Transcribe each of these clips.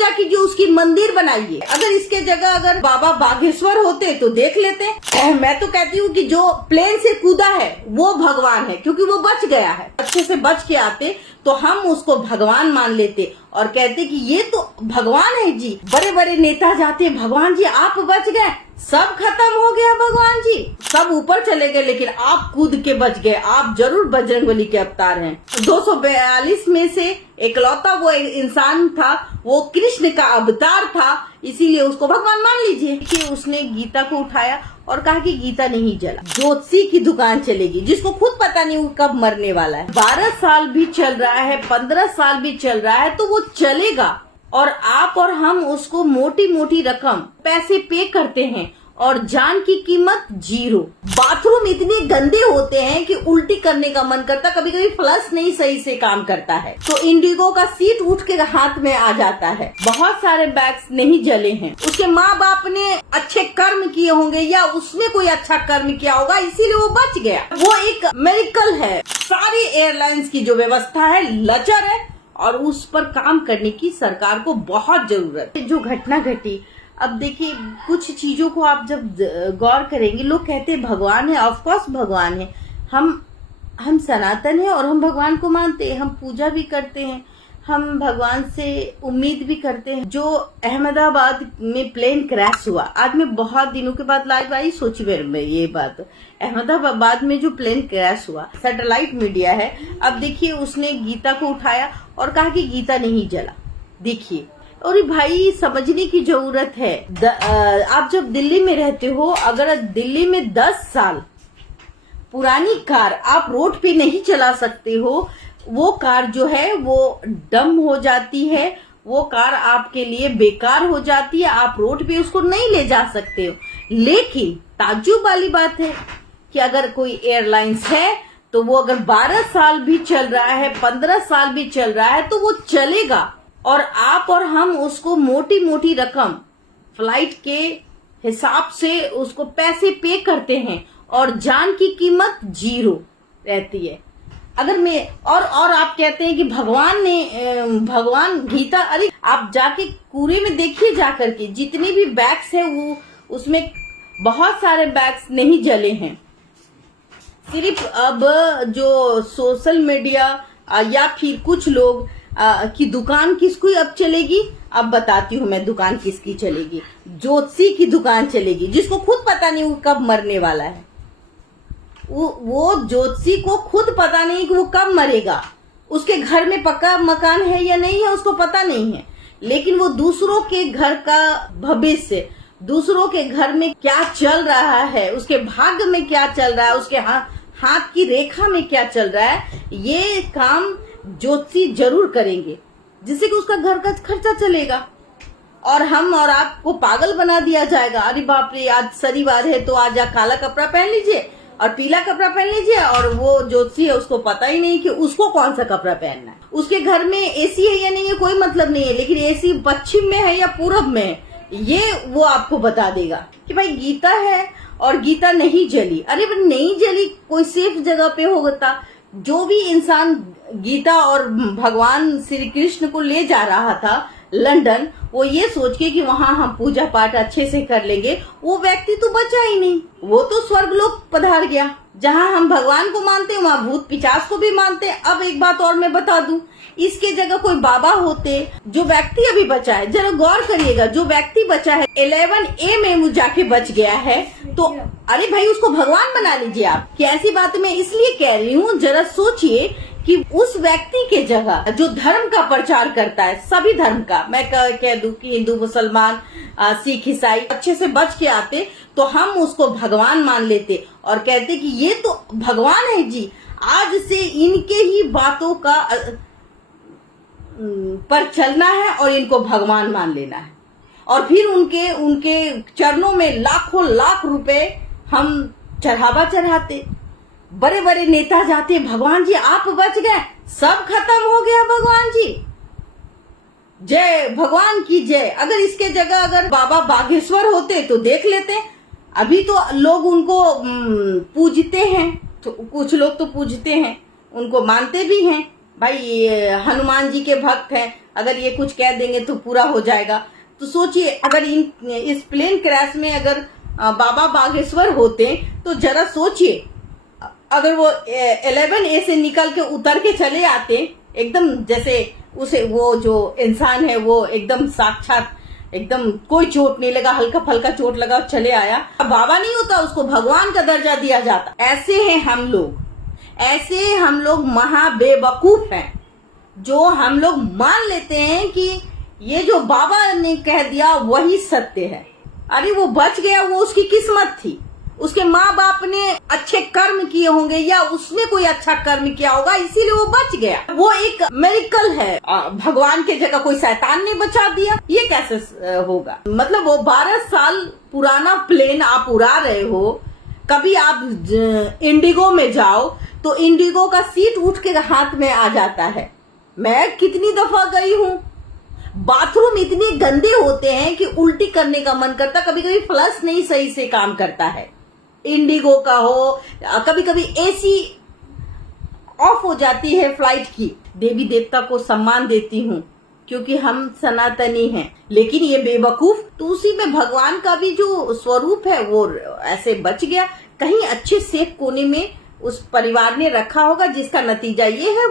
पूजा कीजिए, उसकी मंदिर बनाइए। अगर इसके जगह अगर बाबा बागेश्वर होते तो देख लेते। मैं तो कहती हूँ कि जो प्लेन से कूदा है वो भगवान है, क्योंकि वो बच गया है। अच्छे से बच के आते तो हम उसको भगवान मान लेते और कहते कि ये तो भगवान है जी। बड़े बड़े नेता जाते, भगवान जी आप बच गए, सब खत्म हो गया, भगवान जी सब ऊपर चले गए, लेकिन आप कूद के बच गए। आप जरूर बजरंगबली के अवतार हैं। 242 में से इकलौता वो इंसान था, वो कृष्ण का अवतार था, इसीलिए उसको भगवान मान लीजिए। कि उसने गीता को उठाया और कहा कि गीता नहीं जला, ज्योतिषी की दुकान चलेगी, जिसको खुद पता नहीं वो कब मरने वाला है। 12 साल भी चल रहा है, 15 साल भी चल रहा है, तो वो चलेगा। और आप और हम उसको मोटी मोटी रकम पैसे पे करते हैं और जान की कीमत 0। बाथरूम इतने गंदे होते हैं कि उल्टी करने का मन करता, कभी कभी फ्लश नहीं सही से काम करता है तो इंडिगो का सीट उठ के हाथ में आ जाता है। बहुत सारे बैग्स नहीं जले हैं, उसके माँ बाप ने अच्छे कर्म किए होंगे या उसने कोई अच्छा कर्म किया होगा, इसीलिए वो बच गया। वो एक मेरिकल है। सारी एयरलाइंस की जो व्यवस्था है लचर है और उस पर काम करने की सरकार को बहुत जरूरत है। जो घटना घटी, अब देखिए कुछ चीजों को आप जब गौर करेंगे, लोग कहते हैं भगवान है, ऑफ कोर्स भगवान है। हम सनातन है और हम भगवान को मानते हैं, हम पूजा भी करते हैं, हम भगवान से उम्मीद भी करते हैं। जो अहमदाबाद में प्लेन क्रैश हुआ, आज मैं बहुत दिनों के बाद लाइव आई, सोची मैं ये बात, अहमदाबाद में जो प्लेन क्रैश हुआ, सैटेलाइट मीडिया है। अब देखिए उसने गीता को उठाया और कहा कि गीता नहीं जला। देखिए, और भाई समझने की जरूरत है। आप जब दिल्ली में रहते हो, अगर दिल्ली में 10 साल पुरानी कार आप रोड पे नहीं चला सकते हो, वो कार जो है वो डम हो जाती है, वो कार आपके लिए बेकार हो जाती है, आप रोड पे उसको नहीं ले जा सकते हो। लेकिन ताज्जुब वाली बात है कि अगर कोई एयरलाइंस है तो वो अगर 12 साल भी चल रहा है, 15 साल भी चल रहा है, तो वो चलेगा। और आप और हम उसको मोटी मोटी रकम फ्लाइट के हिसाब से उसको पैसे पे करते हैं और जान की कीमत 0 रहती है। अगर मैं और आप कहते हैं कि भगवान गीता, अरे आप जाके कूड़े में देखिए जाकर के, जितने भी बैग्स है वो उसमें बहुत सारे बैग्स नहीं जले हैं। सिर्फ अब जो सोशल मीडिया या फिर कुछ लोग की दुकान किसकी अब चलेगी, अब बताती हूँ मैं दुकान किसकी चलेगी। ज्योतिषी की दुकान चलेगी, जिसको खुद पता नहीं वो कब मरने वाला है। वो ज्योतिषी को खुद पता नहीं कि वो कब मरेगा, उसके घर में पक्का मकान है या नहीं है उसको पता नहीं है, लेकिन वो दूसरों के घर का भविष्य, दूसरों के घर में क्या चल रहा है, उसके भाग्य में क्या चल रहा है, उसके हाथ की रेखा में क्या चल रहा है, ये काम ज्योतिषी जरूर करेंगे, जिससे कि उसका घर का खर्चा चलेगा। और हम और आपको पागल बना दिया जाएगा। अरे बाप रे, आज शनिवार है तो आज आप काला कपड़ा पहन लीजिए और पीला कपड़ा पहन लीजिए, और वो ज्योतिषी है उसको पता ही नहीं कि उसको कौन सा कपड़ा पहनना है। उसके घर में एसी है या नहीं है कोई मतलब नहीं है, लेकिन एसी पश्चिम में है या पूरब में है, ये वो आपको बता देगा कि भाई गीता है और गीता नहीं जली। अरे नहीं जली, कोई सेफ जगह पे होता। जो भी इंसान गीता और भगवान श्री कृष्ण को ले जा रहा था लंदन, वो ये सोच के कि वहां हम पूजा पाठ अच्छे से कर लेंगे, वो व्यक्ति तो बचा ही नहीं, वो तो स्वर्गलोक पधार गया। जहां हम भगवान को मानते हैं वहां भूत पिशाच को भी मानते हैं। अब एक बात और मैं बता दूं, इसके जगह कोई बाबा होते, जो व्यक्ति अभी बचा है, जरा गौर करिएगा, जो व्यक्ति बचा है 11A में वो जाके बच गया है, तो अरे भाई उसको भगवान बना लीजिए आप। कि ऐसी बात मैं इसलिए कह रही हूँ, जरा सोचिए कि उस व्यक्ति के जगह जो धर्म का प्रचार करता है, सभी धर्म का, मैं कह दूं कि हिंदू मुसलमान सिख ईसाई, अच्छे से बच के आते तो हम उसको भगवान मान लेते और कहते कि ये तो भगवान है जी, आज से इनके ही बातों का पर चलना है और इनको भगवान मान लेना है। और फिर उनके चरणों में लाखों लाख रुपए हम चढ़ावा चढ़ाते। बड़े बड़े नेता जाते, भगवान जी आप बच गए, सब खत्म हो गया, भगवान जी जय, भगवान की जय। अगर इसके जगह अगर बाबा बागेश्वर होते तो देख लेते। अभी तो लोग उनको पूजते हैं, तो कुछ लोग तो पूजते हैं, उनको मानते भी हैं, भाई हनुमान जी के भक्त हैं। अगर ये कुछ कह देंगे तो पूरा हो जाएगा। तो सोचिए अगर इस प्लेन क्रैश में अगर बाबा बागेश्वर होते तो जरा सोचिए, अगर वो 11A से निकल के उतर के चले आते एकदम जैसे उसे वो जो इंसान है वो एकदम साक्षात एकदम कोई चोट नहीं लगा, हल्का फल्का चोट लगा चले आया, बाबा नहीं होता, उसको भगवान का दर्जा दिया जाता। ऐसे हैं हम लोग, ऐसे हम लोग महा बेवकूफ हैं जो हम लोग मान लेते हैं कि ये जो बाबा ने कह दिया वही सत्य है। अरे वो बच गया, वो उसकी किस्मत थी, उसके माँ बाप ने अच्छे कर्म किए होंगे या उसने कोई अच्छा कर्म किया होगा इसीलिए वो बच गया। वो एक मिरेकल है, भगवान के जगह कोई शैतान ने बचा दिया, ये कैसे होगा? मतलब वो 12 साल पुराना प्लेन आप उड़ा रहे हो, कभी आप इंडिगो में जाओ तो इंडिगो का सीट उठ के हाथ में आ जाता है। मैं कितनी दफा गई हूँ, बाथरूम इतने गंदे होते हैं कि उल्टी करने का मन करता, कभी कभी फ्लश नहीं सही से काम करता है। इंडिगो का हो, कभी कभी एसी ऑफ हो जाती है फ्लाइट की। देवी देवता को सम्मान देती हूँ क्योंकि हम सनातनी हैं, लेकिन ये बेवकूफ तो उसी में भगवान का भी जो स्वरूप है वो ऐसे बच गया। कहीं अच्छे सेफ कोने में उस परिवार ने रखा होगा, जिसका नतीजा ये है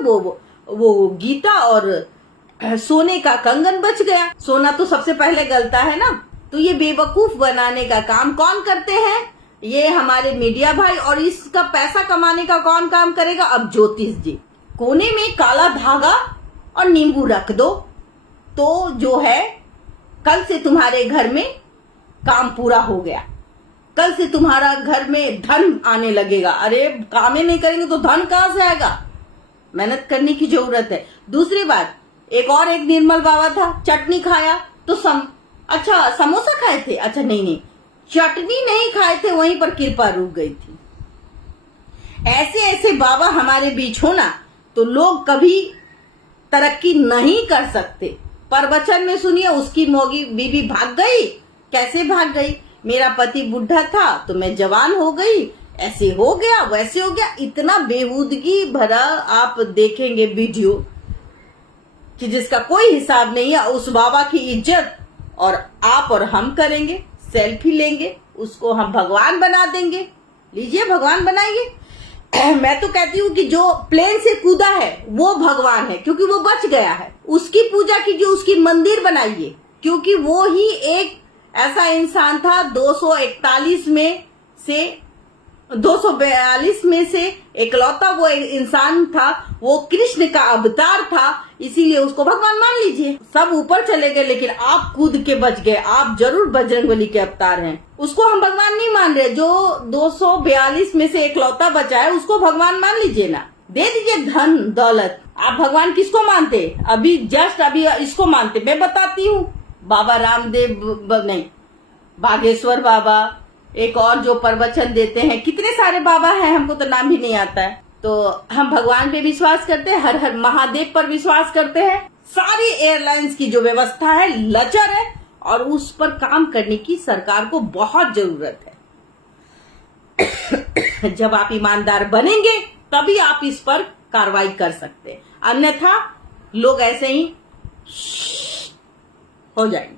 वो गीता और सोने का कंगन बच गया। सोना तो सबसे पहले गलता है ना। तो ये बेवकूफ बनाने का काम कौन करते हैं? ये हमारे मीडिया भाई। और इसका पैसा कमाने का कौन काम करेगा? अब ज्योतिष जी। कोने में काला धागा और नींबू रख दो तो जो है कल से तुम्हारे घर में काम पूरा हो गया, कल से तुम्हारा घर में धन आने लगेगा। अरे काम ही नहीं करेंगे तो धन कहां से आएगा? मेहनत करने की जरूरत है। दूसरी बात, एक निर्मल बाबा था, चटनी खाया तो अच्छा समोसा खाए थे, अच्छा नहीं चटनी नहीं खाए थे, वहीं पर कृपा रुक गई थी। ऐसे ऐसे बाबा हमारे बीच हो ना तो लोग कभी तरक्की नहीं कर सकते। प्रवचन में सुनिए, उसकी मोगी बीबी भाग गई। कैसे भाग गई? मेरा पति बुढ़ा था तो मैं जवान हो गई, ऐसे हो गया वैसे हो गया। इतना बेहूदगी भरा आप देखेंगे वीडियो कि जिसका कोई हिसाब नहीं है। उस बाबा की इज्जत और आप और हम करेंगे, सेल्फी लेंगे, उसको हम भगवान बना देंगे। लीजिए भगवान बनाइए। मैं तो कहती हूँ कि जो प्लेन से कूदा है वो भगवान है क्योंकि वो बच गया है। उसकी पूजा कीजिए, उसकी मंदिर बनाइए क्योंकि वो ही एक ऐसा इंसान था 242 में से इकलौता वो इंसान था, वो कृष्ण का अवतार था, इसीलिए उसको भगवान मान लीजिए। सब ऊपर चले गए लेकिन आप कूद के बच गए। आप जरूर बजरंगबली के अवतार हैं, उसको हम भगवान नहीं मान रहे। जो 242 में से इकलौता बचा है उसको भगवान मान लीजिए ना, दे दीजिए धन दौलत। आप भगवान किसको मानते? अभी इसको मानते। मैं बताती हूँ, बाबा रामदेव नहीं, बागेश्वर बाबा, एक और जो प्रवचन देते हैं, कितने सारे बाबा हैं, हमको तो नाम भी नहीं आता है। तो हम भगवान पे विश्वास करते हैं, हर हर महादेव पर विश्वास करते हैं। सारी एयरलाइंस की जो व्यवस्था है लचर है और उस पर काम करने की सरकार को बहुत जरूरत है। जब आप ईमानदार बनेंगे तभी आप इस पर कार्रवाई कर सकते हैं, अन्यथा लोग ऐसे ही हो जाएंगे।